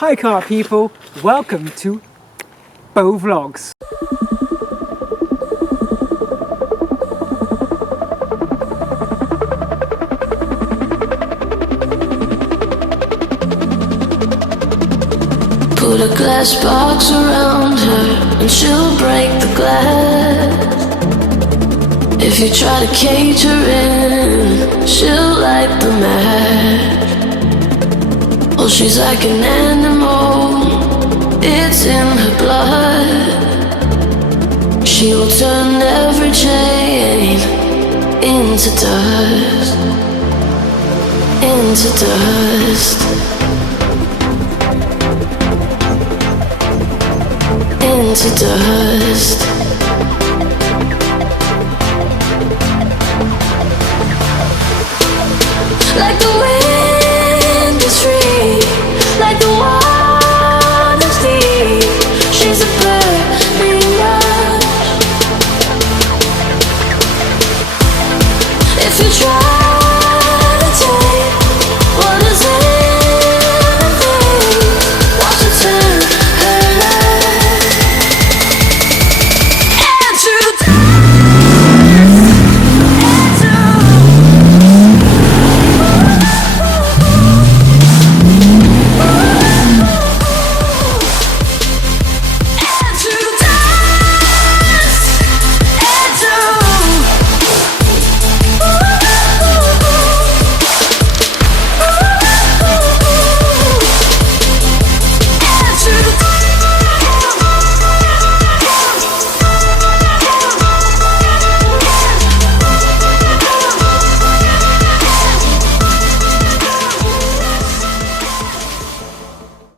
Hi car people, welcome to Bo Vlogs. Put a glass box around her and she'll break the glass. If you try to cage her in, she'll light the match. Oh, she's like an animal, it's in her blood. She will turn every chain into dust, into dust, into dust. Like the